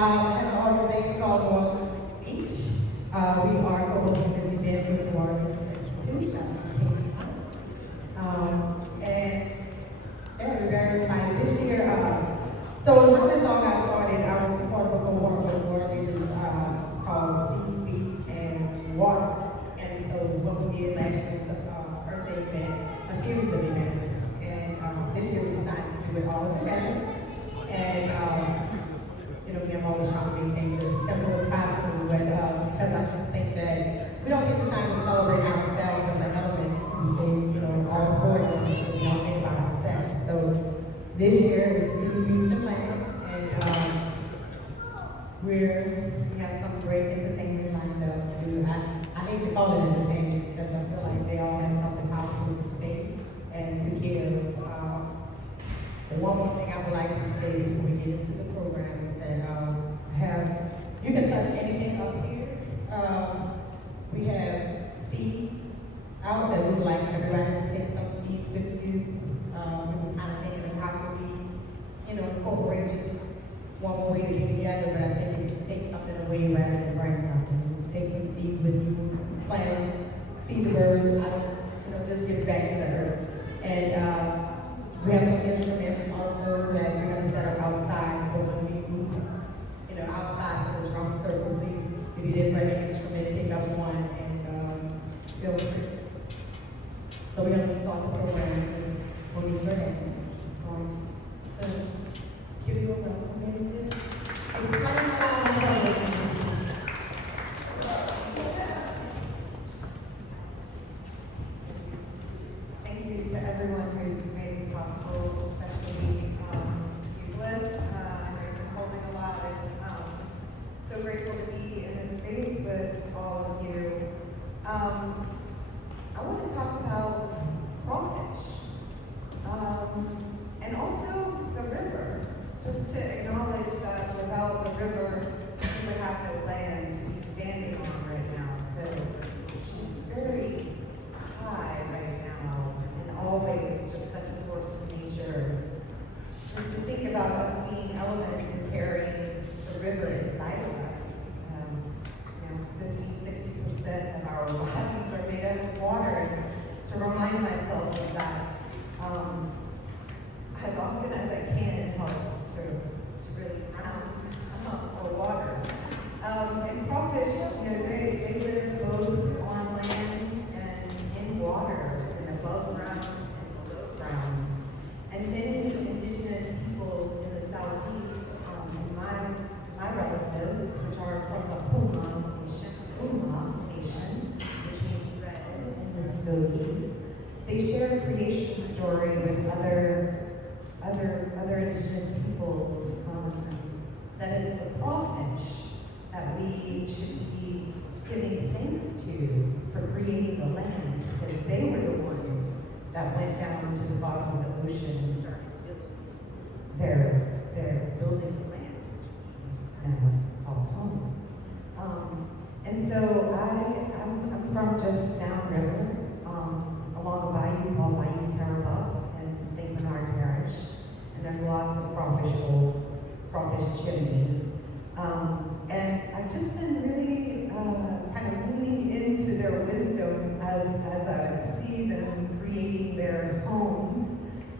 I have an organization called Going to the Beach. We are co-hosting this event with the Water Institute. And yeah, we're very excited this year. So when this all got started, I was part of a cohort with water leaders called Sea, Beach, and Water. And so what we did last year was Earth Day event, a series of events. And this year we decided to do it all together. And we have always trying to make things as simple as possible, but because I just think that we don't take the time to celebrate ourselves as an element. We say, all important, so we don't think about ourselves. So this year is Youth and Land, and we have some great entertainment lined up too. I hate to call it entertainment because I feel like they all have something powerful to say and to give. The one more thing I would like to say before we get into the program is that you can touch anything up here. We have seeds out that we would like everybody to take some seeds with you. We were kind of thinking of how can we, incorporate just one more way to get together, but I think we can take something away rather than bring something. Take some seeds with you, plant them, feed the birds, just give it back to the earth. And we have some instruments also that we're going to set up outside, so when we move, outside for the drum circle, please, if you didn't bring an instrument, pick up one and feel free. So we're going to start the program and we'll be ready. Going to give you a welcome, maybe just explain how Thank you to everyone who's made this possible, especially you, Bliss. You're holding a lot, and so grateful to be in this space with all of you. I want to talk about crawfish, and also the river, just to acknowledge that without the river, we would have no land to be standing on right now. So she's very high right now, and always just such a force of nature. Just to think about us being elements and carrying the river inside of us. 50–60% of our lives are made up of water. And to remind myself of that as often as I can, it helps to really drown for water. And crawfish, they live both on land and in water, and above ground and below ground. And many indigenous peoples in the southeast, and my relatives, which are from the Puma Nation, which means red in the Muskogee, they share a creation story with other indigenous peoples. That is the crawfish that we should be giving thanks to for creating the land, because they were the ones that went down to the bottom of the ocean and started building the land and called home. And so I'm from just downriver, along a bayou called Bayou Terrebonne in St. Bernard Parish, and there's lots of crawfish bowls, crawfish chimneys. And I've just been really kind of leaning into their wisdom as I see them creating their homes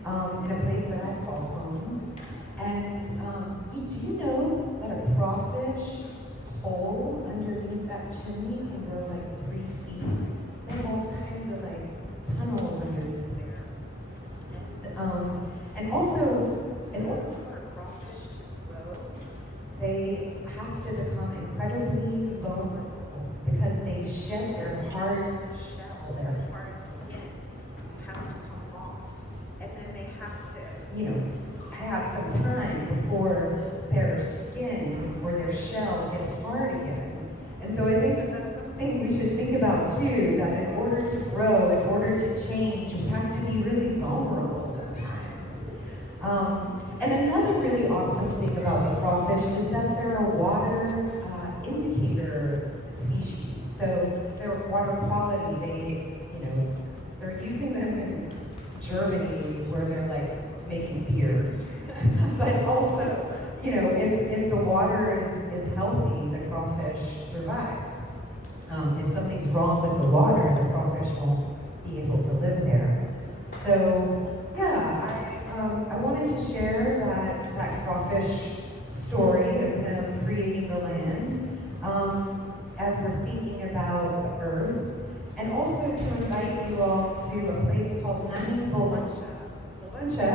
in a place that I call home. And do you know that a crawfish hole underneath that chimney can go like 3 feet? They have all kinds of tunnels underneath there. And also, in order for a crawfish to grow, they have to become incredibly vulnerable because they shed their hard shell, their hard skin has to come off. And then they have to, have some time before their skin or their shell gets hard again. And so I think that that's something we should think about too, that in order to grow, in order to change, we have to be really vulnerable sometimes. And another really awesome thing about the crawfish is that they're a water indicator species. So their water quality, they're using them in Germany where they're making beer, but also if the water is healthy, the crawfish survive. If something's wrong with the water, the crawfish won't be able to live there. So, yeah, I wanted to share that crawfish story of them creating the land as we're thinking about the earth, and also to invite you all to a place called Nani Boluncha. Boluncha,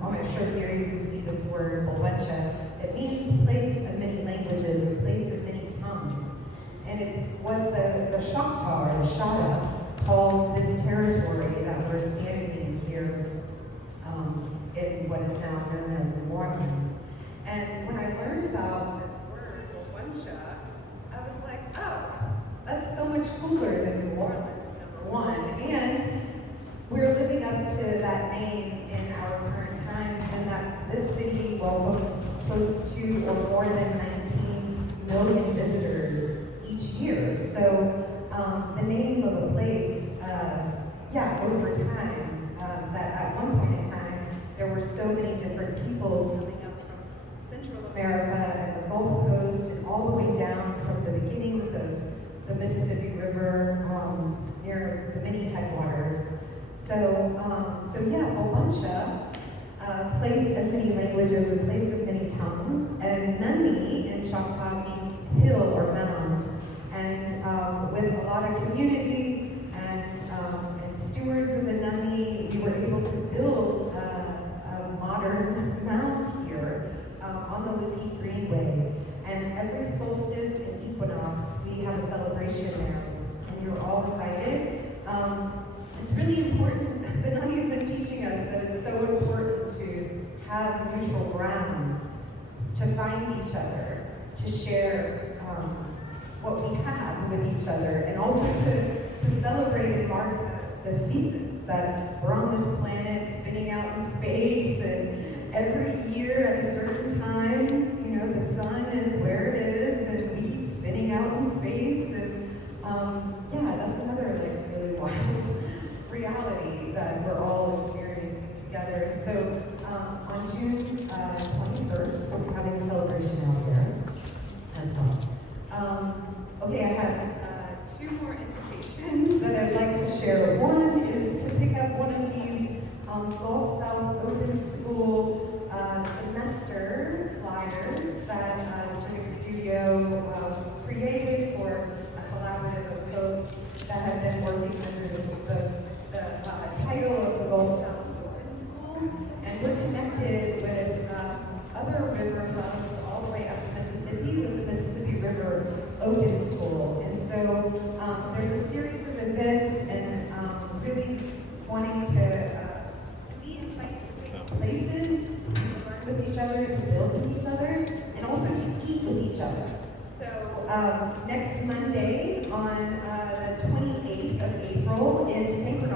on my shirt here you can see this word, Boluncha. It means place of many languages or place of many tongues. And it's what the Choctaw or Shada called this territory that we're standing in here in what is now known as New Orleans. And when I learned about this word, Boluncha, I was like, oh, that's so much cooler than New Orleans, number one. And we're living up to that name in our current times, and that this city welcomes close to or more than 19 million visitors each year. So the name of a place, over time, that at one point in time, there were so many different peoples coming up from Central America and the Gulf Coast and all the way down from the beginnings of the Mississippi River near the many headwaters. So Boluncha, place of many languages or place of many tongues, and Nani in Choctaw means hill or mound. And with a lot of community and stewards of the Nani, we were able to build a modern mound here on the Lafitte Greenway. And every solstice and equinox, we have a celebration there, and you're all invited. It's really important. The Nani has been teaching us that it's so important to have neutral grounds, to find each other, to share what we have with each other, and also to celebrate and mark the seasons that we're on this planet spinning out in space, and every year at a certain time, the sun is where it is, and we keep spinning out in space, and that's another really wild reality that we're all experiencing together. And so on June 21st, we'll be having a celebration out there as well. I have two more invitations that I'd like to share. One is to pick up one of these Gulf South Open School semester flyers that Civic Studio created for a collaborative of folks that have been working under the title of the Gulf South Open School. And we're connected with other river hubs all the way up to Mississippi with the Mississippi River Open School. And so there's a series of events and really wanting to be in site-specific places, to learn with each other, to build with each other, and also to eat with each other. So next Monday on the 28th of April in St. Bernard,